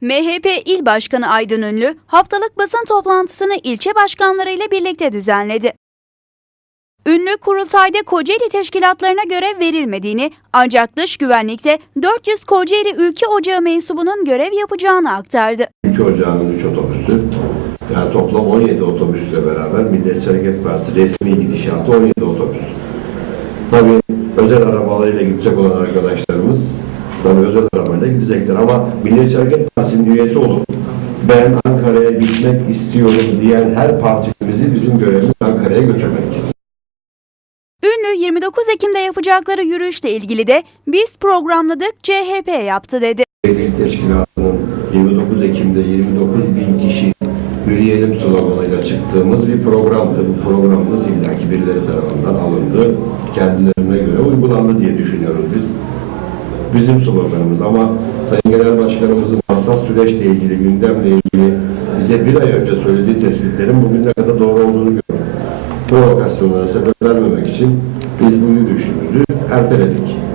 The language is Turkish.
MHP İl Başkanı Aydın Ünlü haftalık basın toplantısını ilçe başkanlarıyla birlikte düzenledi. Ünlü kurultayda Kocaeli teşkilatlarına görev verilmediğini ancak dış güvenlikte 400 Kocaeli Ülke Ocağı mensubunun görev yapacağını aktardı. Ülke Ocağı'nın 3 otobüsü, yani toplam 17 otobüsle beraber Milliyetçi Hareket Partisi resmi gidişatı 17 otobüs. Tabii özel arabalarıyla gidecek olan arkadaşlarımız tabii özel arabayla gidecekler ama Milliyetçi Hareket Partisi'nin üyesi olup ben Ankara'ya gitmek istiyorum diyen her partimizi bizim görevimiz Ankara'ya götürmek. Ünlü 29 Ekim'de yapacakları yürüyüşle ilgili de biz programladık CHP yaptı dedi. Birlik Teşkilatı'nın 29 Ekim'de 29 bin kişi yürüyelim sloganıyla çıktığımız bir programdı. Bu programımız illaki birileri tarafından alındı. Kendilerine göre uygulandı diye düşünüyoruz biz. Bizim sloganımız ama Sayın Genel Başkanımızın hassas süreçle ilgili, gündemle ilgili bize bir ay önce söylediği tespitlerin bugün ne kadar doğru olduğunu görüyoruz. Provokasyonlara sebep vermemek için biz bu yürüyüşümüzü erteledik.